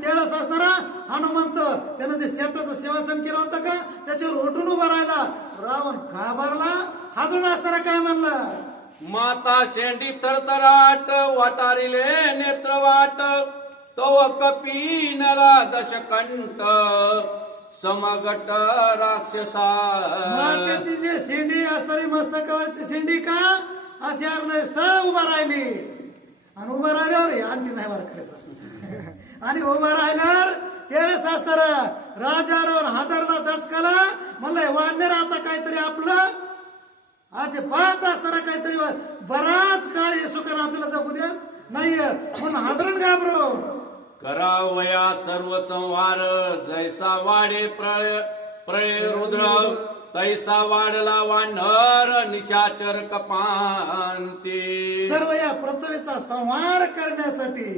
त्यावेळेस असताना हनुमंत त्यानं जे शेपटाचं सिंहासन केलं होतं का त्याच्यावर उठून उभा राहिला. रावण घाबरला. हादरून असताना काय म्हणला, माता शेंडी थरथराट वाटारिले नेत्र वाट तव कपीनला दशकंठ समगट राक्षसा. मातेची जे शेंडी असणारी मस्तकावरची शेंडी का अशी नाही सरळ उभा राहिली. आणि उभा राहिल्यावर आणखी नाही वर करायचं आणि उभा राहिल्यावर त्यावेळेस असताना राजावर हादरला दचकाला. म्हणलं वाढणार आता काहीतरी आपलं आज पाहत असताना काहीतरी बराच काळ हे सुखानं आपल्याला जगू देत नाहीये म्हणून हादरून घाबरो. करावया सर्व संहार जैसा वाडे प्रळय रुद्र तैसा वाढला वानर निशाचर कपांती. सर्व या पृथ्वीचा संहार करण्यासाठी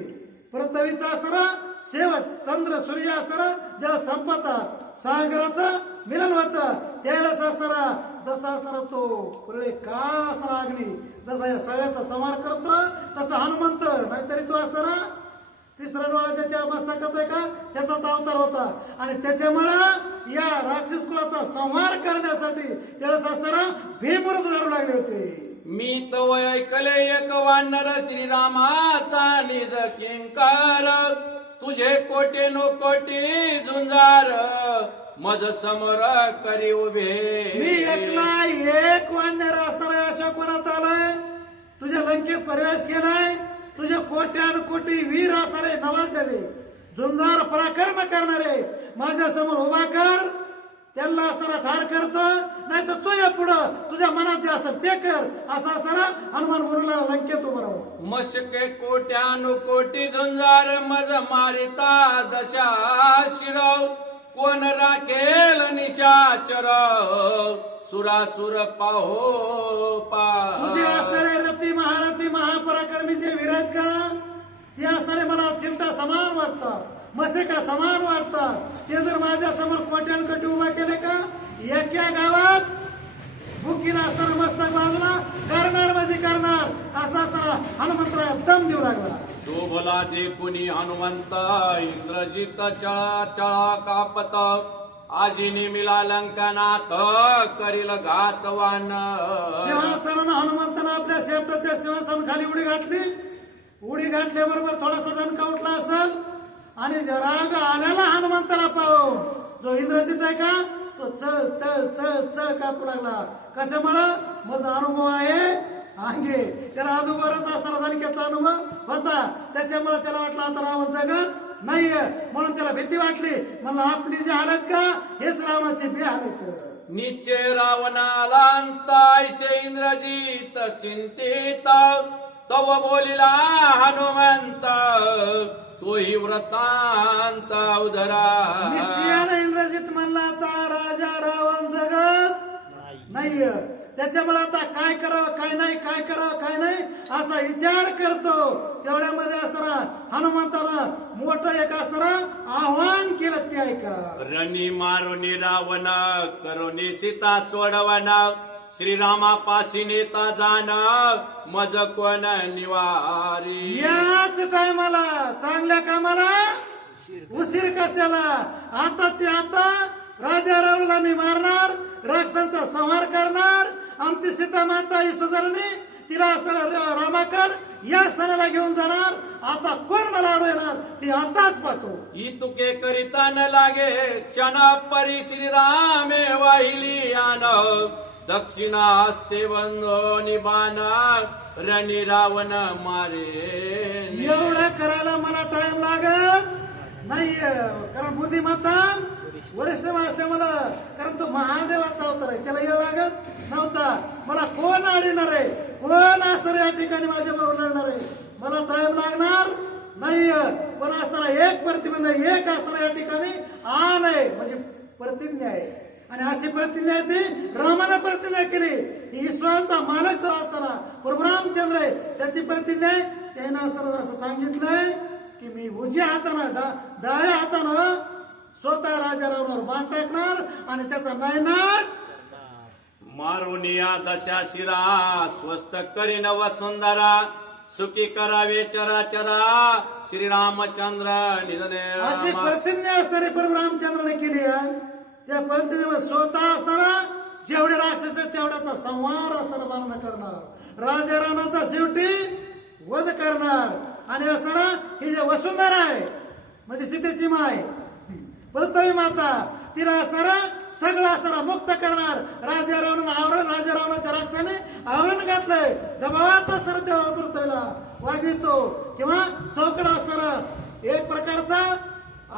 पृथ्वीचा असणारा शेवट चंद्र सूर्य असणारा ज्याला संपतात सागराचं मिलन होत त्यावेळेस असणारा जसा असणारा तो प्रलय काळ असणारा अग्नी जसा या सगळ्याचा संहार करतो तसा हनुमंत नाहीतरी तो असणारा तिसरा डोळा ज्याच्या मस्तकात आहे का त्याचाच अवतार होता. आणि त्याच्यामुळं या राक्षस कुलाचा संहार करण्यासाठी त्यावेळेस असणारा भीमरूप धरू लागले होते. मी तो ऐकले एक वानर श्रीरामाचा निज किंकार तुझे कोटे नो कोटी झुंजार मज समोर करी उभे. मी एकला एक वानर असणारा अशोक वनात आलाय तुझ्या लंकेत प्रवेश केलाय. तुझे कोट्यान कोटी वीर असणारे नवाजलेले झुंजार पराक्रम करणारे माझ्या समोर उभा कर. त्यांना असणारा ठार करतो नाही तर तू या पुढं तुझ्या मनात जे असेल ते कर असं असणारा हनुमान बोलूला लंकेत उभं राहू. मशके कोट्यानु कोटी झुंजार मज मारिता दशा शिरव कोण राखेल निशाचर सुरासुर पाहो पा. तुझे असणारे रती महारथी महापराक्रमी जे वीर आहेत का ते असणारे मला चिमटा समान वाटतात मसेका समान वाटतात. ते जर माझ्या समोर कोट्यानकोटी उभा केले का एका गावात बुकीला असताना मस्तक बाजूला करणार म्हणजे करणार असा असताना हनुमंतराय दम देऊ लागला. शोभला जे कुणी हनुमंत इंद्रजित चळा चळा कापत आजीनी मिला लंकनाथ करील घातवान. सिंहासनानं हनुमंतानं आपल्या शेपटाच्या सिंहासन खाली उडी घातली. उडी घातल्याबरोबर थोडासा दणका उठला असेल आणि राग आल्याला हनुमंताला पाहून जो इंद्रजित आहे का तो चल चल चल चल कापू लागला. कशामुळं माझा अनुभव आहे अंगे त्याला अगोदरच असताना दणक्याचा अनुभव होता. त्याच्यामुळे त्याला वाटलं आता रावण जगत नाहीये म्हणून त्याला भीती वाटली. म्हणलं आपली जी हालत का हेच रावणाची बी हालत. निश्चय रावणाला अंतायशे इंद्रजित चिंतित तव बोलिला हनुमंत तोही व्रतांत उधरा. निश्चयाने इंद्रजित म्हणला आता राजा रावण जगत नाहीये त्याच्यामुळे आता काय करावं काय नाही काय करावं काय नाही असा विचार करतो. तेवढ्यामध्ये असणारा हनुमंतानं मोठं एक असणारा आव्हान केलं ते ऐका. रणी मारुनी रावण करुणी सीता सोडवण श्रीरामापाशी नेता जाण मज कोण निवारी. याच टायमाला चांगल्या कामाला उशीर कशाला. आताची आता राजा रावणाला मी मारणार राक्षसांचा संहार करणार. आमची सीता माता ही सुधारणी तिला असणारा रामाकड या सणाला घेऊन जाणार. आता कोण मला अडवणार ती आताच पाहतो. ही तुके करिता न लागे क्षण परी श्रीरामे वाहिली आन दक्षिणा हस्ते बंधो निबाण रणी रावण मारे. एवढं करायला मला टाइम लागत नाहीये कारण बुद्धिमत्ता वरिष्ठ असते मला कारण तो महादेवाचा अवतार आहे त्याला वेळ लागत नव्हता. मला कोण अडणार आहे कोण असणार या ठिकाणी माझ्या बरोबर लढणार आहे मला टाइम लागणार नाहीये. पण असताना एक प्रतिबंध एक असताना या ठिकाणी आण आहे म्हणजे प्रतिज्ञा आहे. आणि अशी प्रतिज्ञा आहे ती रामाने प्रतिज्ञा केली. ईश्वराचा मालक जो असताना प्रभू रामचंद्र आहे त्याची प्रतिज्ञा आहे. त्यानं असं सांगितलंय की मी उजव्या हातानं डाव्या हातानं स्वतः राजा रावणावर बाण टाकणार आणि त्याचा नायनाट मारुनिया दशा शिरा स्वस्त करीन वसुंधरा सुखी करावे चराचरा श्रीरामचंद्र निधने अशी प्रतिज्ञा असणारे प्रभू रामचंद्राने केली आहे. त्या प्रतिज्ञेवर स्वतः असणारा जेवढे राक्षस आहेत तेवढ्याचा संहार असणारा बांधणं करणार, राजा रावणाचा शेवटी वध करणार आणि असणारा ही जे वसुंधरा आहे म्हणजे सीतेची माय पृथ्वी माता तिला असणारा सगळं असणारा मुक्त करणार. राजा रावणाच्या राक्षसाने आवरण घातलंय, दबावात असणारा त्या पृथ्वीला वागवितो किंवा चौकड असणारा एक प्रकारचा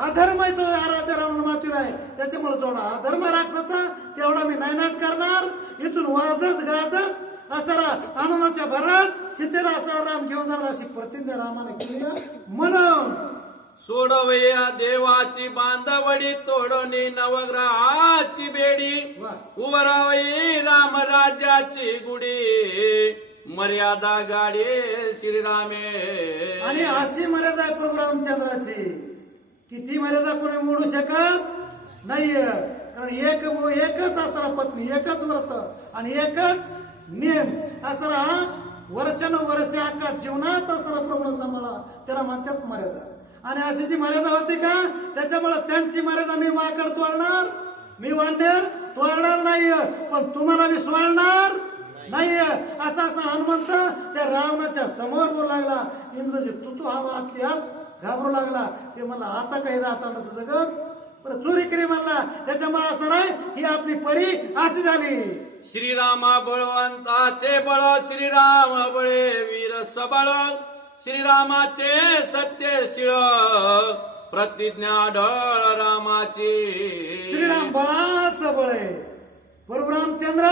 अधर्म आहे तो राजा रावण मातीला आहे. त्याच्यामुळे जेवढा अधर्म राक्षसाचा तेवढा मी नायनाट करणार. इथून वाजत गाजत असणारा आनंदाच्या भरात सीतेला असणारा राम घेऊन जाणार अशी प्रतिज्ञा रामाने केली आहे. म्हणून सोडवया देवाची बांधवडी तोडणी नवग्रहाची बेडी उवरावई रामराज्याची गुढी मर्यादा गाडी श्रीरामे. आणि अशी मर्यादा आहे प्रभू रामचंद्राची की ती मर्यादा कोणी मोडू शकत नाहीये. कारण एकच असणारा पत्नी, एकच व्रत आणि एकच नियम असणारा वर्षानुवर्ष अख्खा जीवनात असणारा प्रभू सांभाळा त्याला म्हणतात मर्यादा. आणि अशी जी मर्यादा होती का त्याच्यामुळे त्यांची मर्यादा मी वाकड तोडणार, मी वाढणार तोडणार नाहीये, पण तुम्हाला मी सोडणार नाहीये असं असणार. हनुमंत त्या रावणाच्या समोर बोलू लागला. इंद्रजी तू हा आतली हात घाबरू लागला. ते म्हणला आता काही जातानाचं जगत पण चोरी केली म्हणला. त्याच्यामुळे असणार आहे ही आपली परी अशी झाली. श्रीरामा बळवंताचे बळ श्रीराम बळे वीर सबळ श्रीरामाचे सत्यशीळ प्रतिज्ञा ढळ रामाची. श्रीराम बळाचं बळ आहे, प्रभू रामचंद्र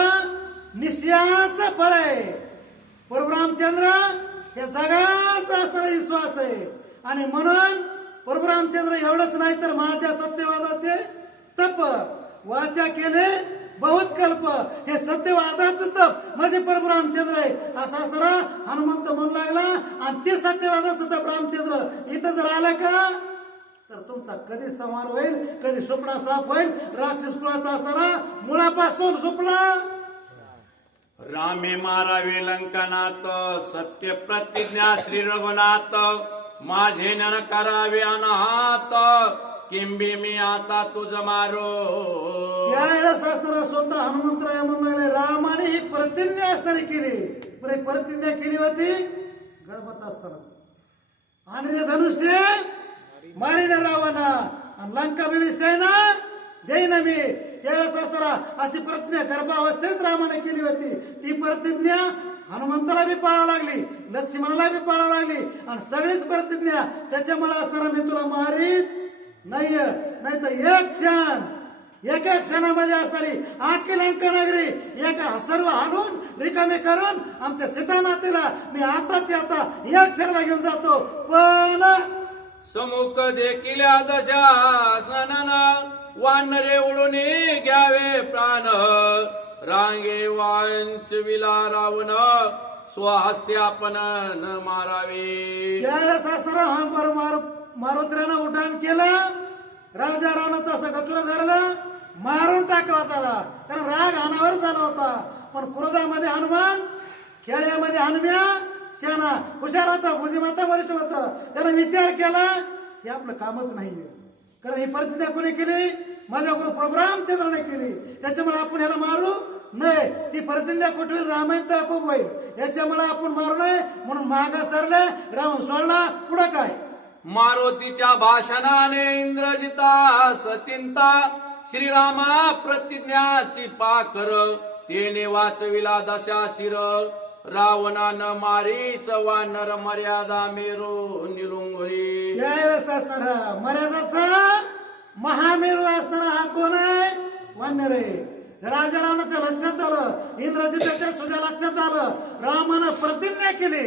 निश्चयाचं बळ आहे. प्रभू रामचंद्र या जगाचा असणारा विश्वास आहे. आणि म्हणून प्रभू रामचंद्र एवढंच नाही तर माझ्या सत्यवादाचे तप वाचा केले बहुत कल्प, हे सत्यवादाचं तप म्हणजे प्रभू रामचंद्र आहे असा असरा हनुमंत म्हणू लागला. आणि ते सत्यवादाचं तप रामचंद्र इथं जर आलं का तर तुमचा कधी संहार होईल, कधी सुपडा साफ होईल. राक्षस कुळाचा असरा मुळापासून सुपडा. रामे मारावे लंकनाथ सत्य प्रतिज्ञा श्री रघुनाथ माझे नन करावे अनाथ किंबी मी आता तुझ मारो. यावेळेला शास्त्र स्वतः हनुमंतराय म्हणून लागले रामाने ही प्रतिज्ञा असताना केली. बरं प्रतिज्ञा केली होती गर्भात असतानाच. आणि ते धनुष्य मारीन रावणा आणि लंका मिळी सेना जैन मी. त्यावेळेस शास्त्रा अशी प्रतिज्ञा गर्भावस्थेत रामाने केली होती. ती प्रतिज्ञा हनुमंताला बी पाळावं लागली, लक्ष्मणाला बी पाळावं लागली आणि सगळीच प्रतिज्ञा. त्याच्यामुळे असताना मी तुला मारीत नाहीये, नाही तर एक क्षण एका क्षणामध्ये असणारी आखी लंका नगरी एका सर्व आणून रिकामे करून आमच्या सीतामातेला मी आताच आता या क्षणाला घेऊन जातो. पण समुख देखील दशा सनना वानरे उडून घ्यावे प्राण रांगे वांच विला रावण स्वहस्ते आपण न मारावे. याला सासरा मारुत्र्यानं उड्डाण केलं. राजा रावणाचा असं गचुरा धरलं, मारून टाकावा त्याला. कारण राग अनावर झाला होता. पण क्रोधामध्ये हनुमान, खेड्यामध्ये हनुम्या शाना हुशार होता, बुद्धिमत्ता वरिष्ठ होता. त्यानं विचार केला हे आपलं कामच नाहीये. कारण ही प्रतिज्ञा कोणी केली? माझ्या गुरु प्रभू रामचंद्राने केली. त्याच्यामुळे आपण ह्याला मारू नाही. ती प्रतिज्ञा कुठे होईल? रामायण तर खूप होईल. याच्यामुळे आपण मारू नये म्हणून माग सरले, रावण सोडला. पुढं काय? मारुतीच्या भाषणाने इंद्रजिता सचिंता श्रीरामा प्रतिज्ञाची पाकर तेने वाचविला दशा शिर रावणानं मारीच वानर मर्यादा मेरू निलुंगरी. यावेळेस असणारा मर्यादाचा महामेरू असणारा हा कोण आहे? वानर आहे. राजा रावणाच्या लक्षात आलं, इंद्रजिताच्या सुद्धा लक्षात आलं. रामानं प्रतिज्ञा केली,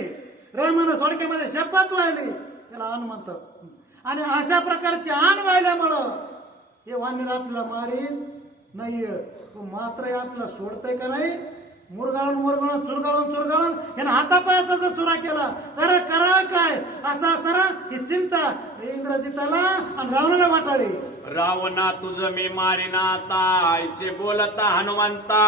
रामानं थोडक्यामध्ये शपथ वाहिली, त्याला आण म्हणतात. आणि अशा प्रकारची आण वाहिल्यामुळं हे वानर आपल्याला मारीत नाहीये. मात्र आपल्याला सोडतंय का नाही? मुरगाळून चुरगाळून यानं हातापायाचा जर चुरा केला तर करा काय असं असताना ही चिंता इंद्रजिताला आणि रावणाला वाटाळी. रावणा तुझ मी मारिना आता ऐसे बोलता हनुमंता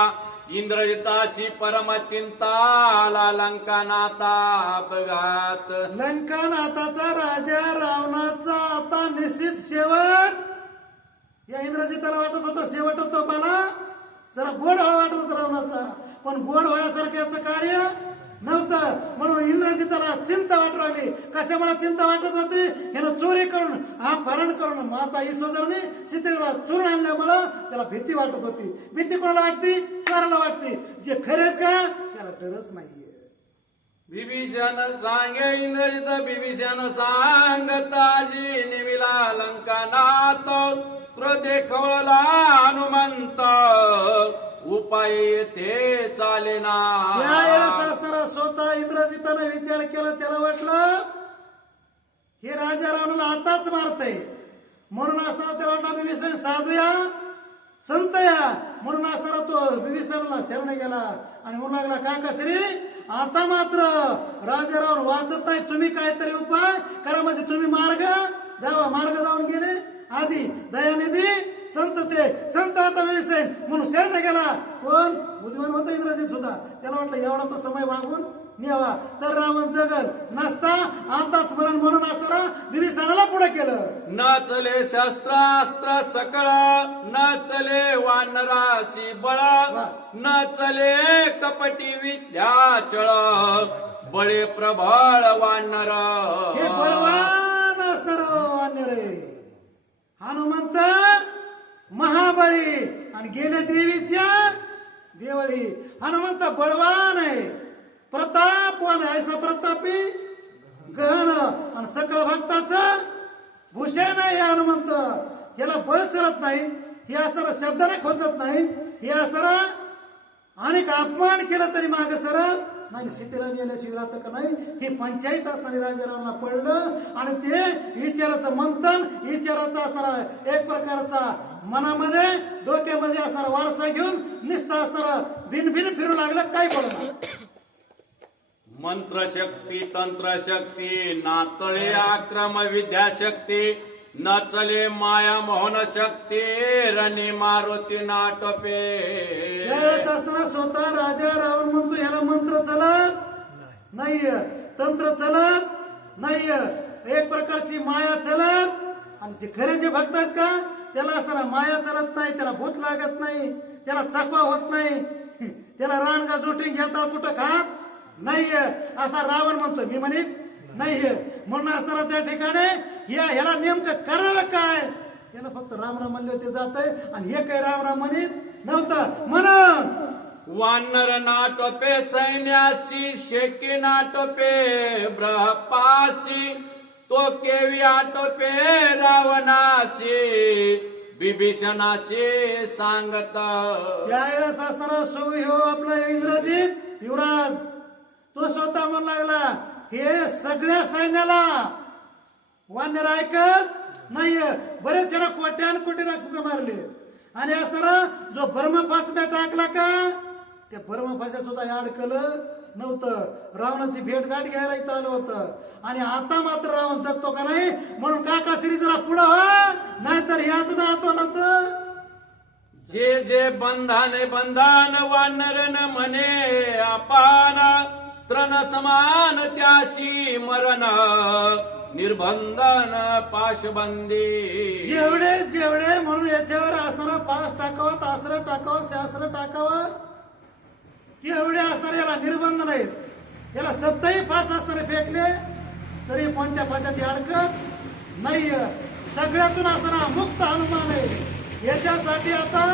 इंद्रजिताशी परमचिंता आला लंकानाथा अपघात. लंकानाथाचा राजा रावणाचा आता निश्चित शेवट. या इंद्रजिताला वाटत होतं शेवट होतो मला जरा गोड व्हावा वाटत होता रावणाचा, पण गोड व्हायसारख्याचं कार्य नव्हतं. म्हणून इंद्रजिताला चिंता वाटू लागली. कशामुळे चिंता वाटत होती? ह्यानं चोरी करून अपहरण करून माता ईश्वरने सीतेला चोरून आणल्यामुळं त्याला भीती वाटत होती. भीती कोणाला वाटती? चोराला वाटते. जे खरे का त्याला डरच नाहीये. विभीषण सांगे इंद्रजित विभीषण सांगताजी निमिला लंकानाथ क्रोधे खवळला हनुमंत उपाय येथे चालेना. या वेळेस असणारा स्वतः इंद्रजिताने विचार केला. त्याला वाटलं हे राजा रावणाला आताच मारतय, म्हणून असणारा त्याला वाटलं विभीषण साधूया संत या. म्हणून असणारा तो विभीषणाला शरण गेला आणि म्हणू लागला काका श्री आता मात्र राजा रावण वाचत नाही, तुम्ही काहीतरी उपाय करा. म्हणजे तुम्ही मार्ग जावा. मार्ग जाऊन गेले. आधी दयानिधी संत ते संत आता विभीषण म्हणून शरण गेला. कोण? बुद्धिमान होता इंद्रजित सुद्धा. त्याला वाटलं एवढा तर समय मागून न्यावा तर रावण जगल नसता. आता स्मरण म्हणून असताना विभीषणाला पुढे केलं. न चले शस्त्रास्त्र सकळ न चले वानराशी बळ न चले कपटी विद्याचळ बळे प्रबळ वानर. हे बळवान असणार वानर रे. हनुमंत महाबळी आणि गेले देवीच्या देवळी. हनुमंत बळवान आहे, प्रतापवान आहे. ऐसा प्रतापी गहन आणि सकळ भक्ताचं भूषण आहे हनुमंत. याला बळ चलत नाही. हे असणारा शब्दाने खोचत नाही. हे असणारा अनेक अपमान केला तरी माग सरळ नाही. सीतेला नेल्याशिवाय राहतं का नाही हे पंचायत असणारी राजारावांना पडलं. आणि ते विचाराचं मंथन विचाराचं असणारा एक प्रकारचा मनामध्ये डोक्यामध्ये असणारा वारसा घेऊन नुसतं असणारा भिन फिरू लागलं. काय बोलणार? मंत्रशक्ती तंत्रशक्ती नातळे आक्रम विद्याशक्ती न चले माया मोहन शक्ती रणी मारुती नाटपे. त्यावेळेस असताना स्वतः राजा रावण म्हणतो ह्याला मंत्र चलत नाहीये, तंत्र चलत नाहीये, एक प्रकारची माया चलत. आणि जे खरे जे भक्त आहेत का त्याला असताना माया चलत नाही, त्याला भूत लागत नाही, त्याला चकवा होत नाही, त्याला रानगा जोटिंग घेता कुठं खात नाहीये असा रावण म्हणतो. मी म्हणित नाहीये. म्हणून असताना त्या ठिकाणी ह्याला नेमकं करावं काय? याला फक्त रामराम म्हणले होते जात आणि हे काही रामराम म्हणित नव्हतं. म्हणून वानर नाटपे सैन्यासी शेकी नाटपे ब्रहपासी तो केवी आटपे रावणाशी विभीषणाशी सांगत. त्यावेळेस असणारा ह्यो आपला इंद्रजित युवराज तो स्वतः म्हणू लागला हे सगळ्या सैन्याला वानर ऐकत नाहीये. बरेच जण कोट्यान कोटी राक्षस मारले आणि असणारा जो ब्रह्मफासड्या टाकला का त्या ब्रह्मफास्या सुद्धा अडकलं नव्हतं. रावणाची भेट गाठ घ्यायला इथं आलं होतं. आणि आता मात्र रावण जगतो का नाही म्हणून काका श्री जरा पुढं व्हा नाहीतर यात तोंडाचं. जे जे बंधाने बंधन वानरन म्हणे अपान तृण समान त्याशी मरण निर्बंधन पाशबंदी. जेवढे जेवढे म्हणून याच्यावर असणारा पास टाकावं तासर टाकावं शास्त्र टाकावं तेवढे असणारे याला निर्बंध नाहीत. याला सत्ताही फास असणारे फेकले तरी कोणत्या फाशात अडकत नाहीये. सगळ्यातून असणारा मुक्त हनुमान आहे. याच्यासाठी आता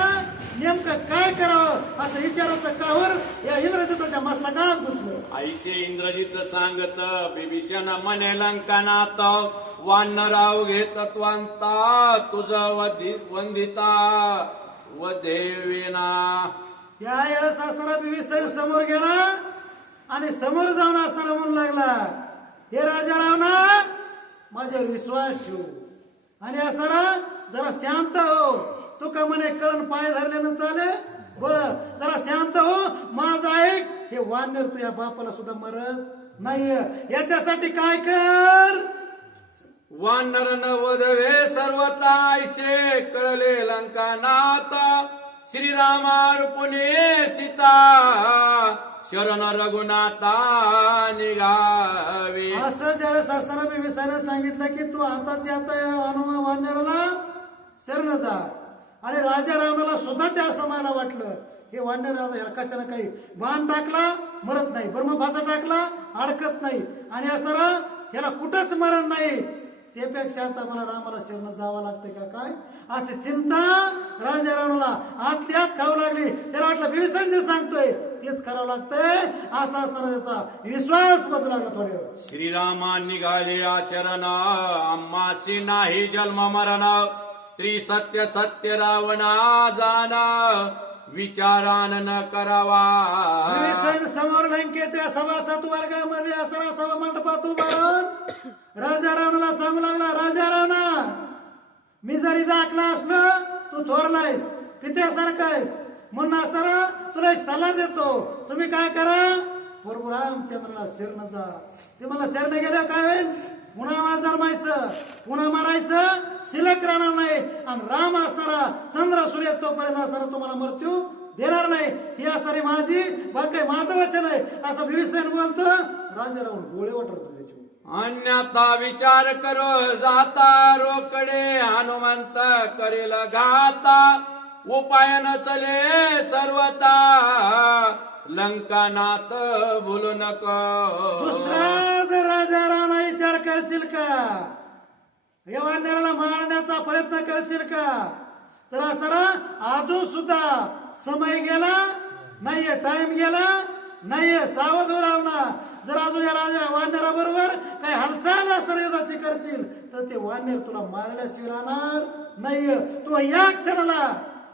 नेमकं काय करावं असं विचाराचं कावर या इंद्रजिताच्या मस्तकात घुसलं. ऐसे इंद्रजित सांगत विभीषण म्हणे लंकानाथ वानराव घेत त्वंता तुझ वंदिता वदेविना. त्या वेळेस असणारा विभीषण समोर गेला आणि समोर जाऊन असणारा म्हणू लागला हे राजा रावणा माझ्यावर विश्वास ठेव आणि असणारा जरा शांत हो. तू का म्हणे कळण पाय धरल्यानं चाले बळ जरा शांत हो माझं ऐक. हे वानर तू या बापाला सुद्धा मरत नाहीये. याच्यासाठी काय कर? वानर न वधवे सर्वता ऐसे कळले लंकानाथ श्रीरामार्पुणे सीता शरण रघुनाथा निघावे. असं ज्यावेळेस असताना बिंबिसाने सांगितलं की तू आताच आता या हनुमान वानराला शरण जा. आणि राजा रावणाला सुद्धा त्या समायला वाटलं हे वानर आता ह्याला कशाला काही बाण टाकला मरत नाही, ब्रह्मभाषा टाकला अडकत नाही, आणि असं ह्याला कुठंच मरण नाही, त्यापेक्षा आता मला रामाला शरण जावं लागतंय का काय अशी चिंता राजा रावणाला आतली आत खाऊ लागली. त्याला वाटलं बिंबिसार जे सांगतोय तेच करावं लागतंय, असा असताना त्याचा विश्वास बदलू लागला थोडे. श्रीरामा निघाले शरण आम्हासी नाही जन्म मरण. त्रिसत्य सत्य रावणा जाण विचारान न करावा. बिंबिसार समोर लंकेच्या सभासद वर्गामध्ये असरा सभा मंडपात उभा राहून राजा रावणाला सांगू लागला, राजा रावणा मी जरी दाखला असलं तू थोरलायस पित्यासारखा आहेस, म्हणून असताना तुला एक सल्ला देतो, तुम्ही काय करा प्रभू रामचंद्राला शरण जा. ते मला शरण गेल्या काय होईल, पुन्हा माझं जन्मायचं पुन्हा मारायचं शिल्लक राहणार नाही, आणि राम असणारा चंद्र सूर्य तोपर्यंत असणारा तुम्हाला मृत्यू देणार नाही, ही असणारी माझी बाकी माझं वचन आहे असं बिंबिसार बोलतो. राजा रावण डोळे वाटतो त्याचे. अन्यथा विचार करो जाता रोकडे हनुमंत करेल घाता. उपाय न चले सर्वता लंकानाथ भूलू नको. दुसरा जर राजा रावणा विचार करशील का, या वानराला मारण्याचा प्रयत्न करशील का, तर असं अजून सुद्धा समय गेला नाहीये, टाइम गेला नाहीये, सावध हो रावणा. जर अजून या राजा वानराबरोबर काही हालचाल असणार युद्धाची करशील तर ते वानर तुला मारल्याशिवाय राहणार नाहीये. तू या क्षणाला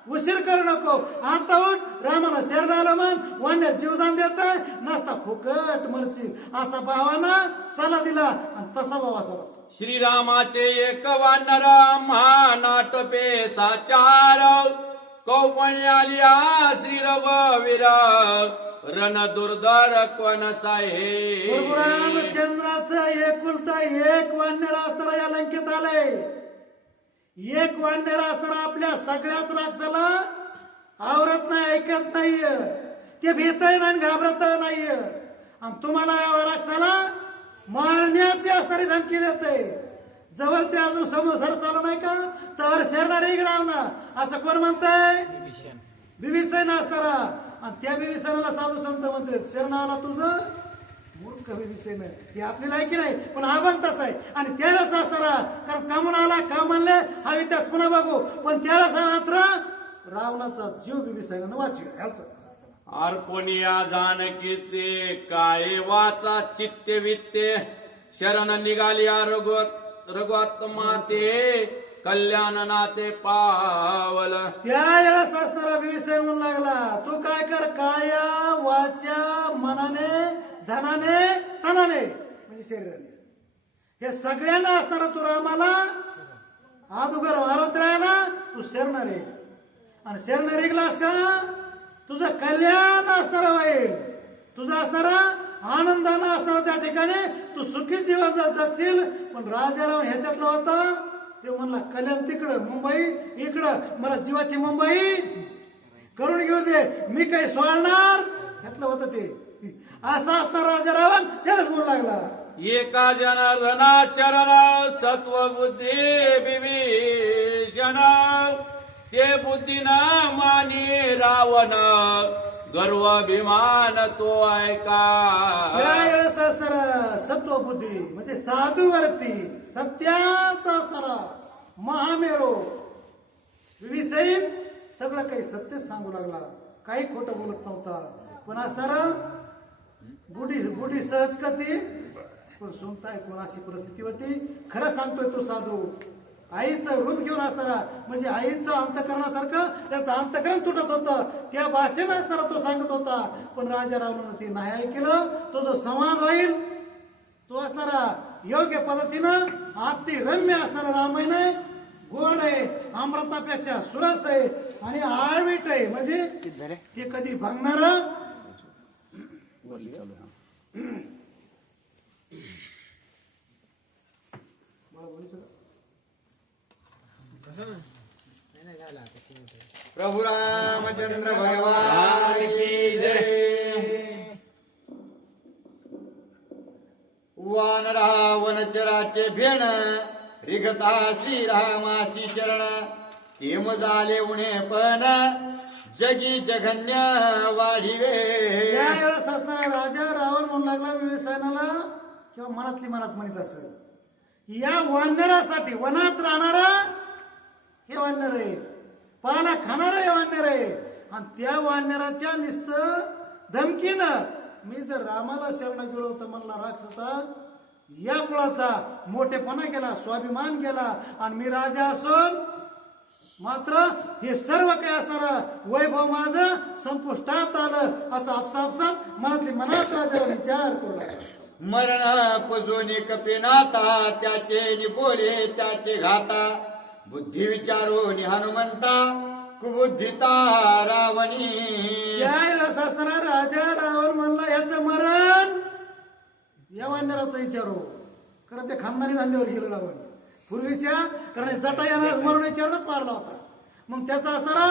उशीर करू नको, आता उठ रामाला शरण आलं म्हण, वानर जीवदान देत नसता फुकट मरशील असा भावाना सल्ला दिला, आणि तसा भाव असा. श्रीरामाचे एक वानर आम्हा नाटपे साचार. कौपणी आलिया श्री रघुवीर रण दुर्धर कोण साहे. रामचंद्राचं एकुलता एक वानर असताना या लंकेत आलंय. एक वानर असताना आपल्या सगळ्याच राक्षसाला आवरत नाही, ऐकत नाहीये, ते भीतही नाही घाबरत नाहीये, आणि तुम्हाला या राक्षसाला मारण्याची असणारी धमकी देते. जवळ ते अजून समोर सरसाला नाही का तर शरणार एक रावणा असं कोण म्हणतंय, बिंबिसार असताना. आणि त्या बिंबिसाराला साधू संत म्हणते शरण आला तुझं मूर्ख बिंबिसार, ही आपली लायकी नाही, पण हा पण तसा आहे. आणि त्यावेळेस असताना कारण कामून आला का म्हणले हा इतिहास पुन्हा बघू, पण त्यावेळेस मात्र रावणाचा जीव बिंबिसारानं वाचविला. अर्पणिया जानकी ते काय वाचा चित्ते वित्ते शरण निघालिया रघुआत्मा ते कल्याण नाते पावल. त्यावेळेस असणारा बिंबिसार म्हणू लागला, तू काय कर काया वाच्या मनाने धनाने तनाने म्हणजे शरीराने हे सगळ्यांना असणारा तू रामाला अदुगर मारत राहिला, तू शरण रे, आणि शरण रेगलास का तुझं कल्याण असणार होईल, तुझा असणारा आनंदानं असणारा त्या ठिकाणी तू सुखी जीवन जगशील. पण राजाराव ह्याच्यातला होता ते म्हणला कल्याण तिकडं मुंबई इकडं, मला जीवाची मुंबई करून घेऊ दे, मी काही सोडणार ह्यातलं होतं ते. असं असणार राजा रावण त्यालाच बोलू लागला. एका जनार्दना शरण सत्व बुद्धी विभीषण ते बुद्धीना मानी रावण गर्वाभिमान तो ऐका. त्यावेळेस असणारा सत्व बुद्धी म्हणजे साधूवरती सत्याचा असणारा महामेरो विषयी सगळं काही सत्य सांगू लागला, काही खोटं बोलत नव्हता. पण असणारा बुढी सहज कधी पण सुनताय कोण अशी परिस्थिती होती. खरं सांगतोय तो साधू आईचं रूप घेऊन असणारा म्हणजे आईचं अंतकरणासारखं त्याचं अंतकरण तुटत होतं, त्या भाषेनं असणारा तो सांगत होता. पण राजा रावणानं ते नाही ऐकलं. तो जो संवाद होईल तो असणारा योग्य पद्धतीनं अति रम्य असणारा रामायण आहे, गोड आहे, अमृतापेक्षा सुरस आहे आणि आळवीट आहे, म्हणजे ते कधी भांगणार प्रभु रामचंद्र भगवान की जय. वानरा वनचराचे भेण रिगता श्रीरामाशी चरण केम झाले उणे पण जगी जघन्य वाढिवे. त्यावेळेस असणारा राजा रावण म्हणू लागला विवेसायनाला किंवा मनातली मनात म्हणत असेल या वानरासाठी वनात राहणारा हे वानर आहे पाला खाणारा हे वानर आहे आणि त्या वानराच्या नुसतं धमकीनं मी जर रामाला शरण गेलो तर म्हणला राक्षसा या कुळाचा मोठेपणा केला स्वाभिमान केला आणि मी राजा असून मात्र हे सर्व काही असणारं वैभव माझं संपुष्टात आलं असं आपसापसात मनातली मनात राजाला विचार करू लागला. मरण कुजोनी कपिनाथा त्याचे निपोले त्याचे घाता बुद्धी विचारोनी हनुमंता कुबुद्धिता रावणी. त्यावेळेस असताना राजा रावण म्हणला याचं मरण या वानराचं विचारू कारण ते खानदानी धंद्यावर गेलं रावण पूर्वीच्या कारण जटा यानं मरण विचारूनच मारला होता मग त्याचा असणारा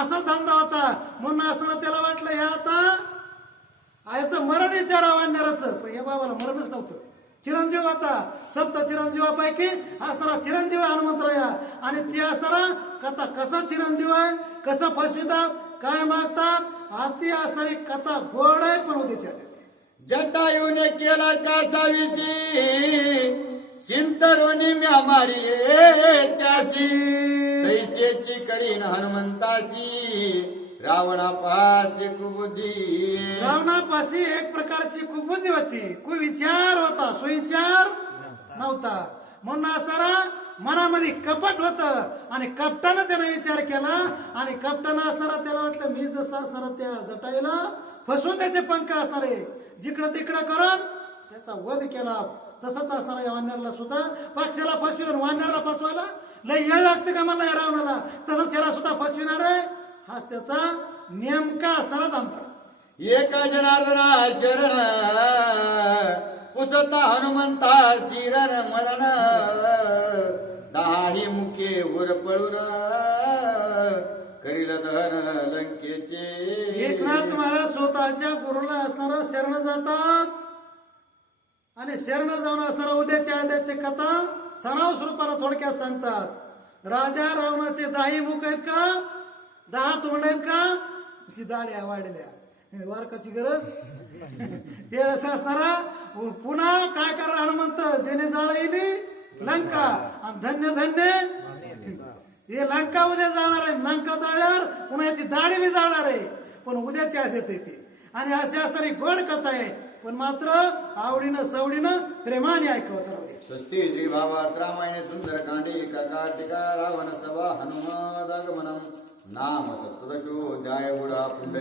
असाच धंदा होता म्हणून असताना त्याला वाटलं ह्या आता याचं मरण विचारा वानराचं पण या बाबाला मरणच नव्हतं चिरंजीव होता सप्त चिरंजीवापैकी असणारा चिरंजीव हनुमंतराया आणि ते असणारा कथा कसा चिरंजीव आहे कसा फसवितात काय मागतात आती असणारी कथा गोड आहे पण उद्याच्या जटायूने केला कासाविसी सिंतरोनी म्या मारी त्यासी तैसेची करीन हनुमंतासी रावणापासी कुबुद्धी. रावणापाशी एक प्रकारची कुबुद्धी होती कुविचार होता सुविचार नव्हता म्हणून असणारा मनामध्ये कपट होत आणि कपटानं त्याने विचार केला आणि कपटानं असणारा त्याला वाटलं मी जसं असणार त्या जटाईला फसवून त्याचे पंख असणारे जिकडं तिकडं करून त्याचा वध केला तसंच असणारा या वानराला सुद्धा पक्षाला फसविलं वानराला फसवायला लय येळ लागते का मला या रावणाला तसंच याला सुद्धा फसविणार आहे हाच त्याचा नेमका असणारा धंदा. एका जनार्दना शरण पुसता हनुमंता शिरण मरण दाही मुखे वर पळून करील दहन लंकेचे. एकनाथ महाराज स्वतःच्या गुरुला असणारा शरण जातात आणि शरण जाऊन असणारा उद्याच्या आद्याची कथा सराव स्वरूपाला थोडक्यात सांगतात. राजा रावणाचे 10 मुख आहेत का 10 तोंड आहेत का अशी दाड्या वाढल्या वारकाची गरज ते असं असणारा पुन्हा काय करा हनुमंत जेने जाळली लंका आणि धन्य धन्य हे लंका उद्या जाणार आहे लंका जाळल्यावर पुन्हा याची दाढी बी जाळणार आहे पण उद्याच्या आधी येते आणि अशी असणारी गोड कथा आहे पण मात्र आवडीनं सवडीनं प्रेमाने ऐकवायचं राहू दे. स्वस्ति श्री भावार्थ रामायणे सुंदर कांडे कार्तिका रावण सभा हनुमदागमनम नाम सप्तदशोऽध्याय गुडा पुंडलिक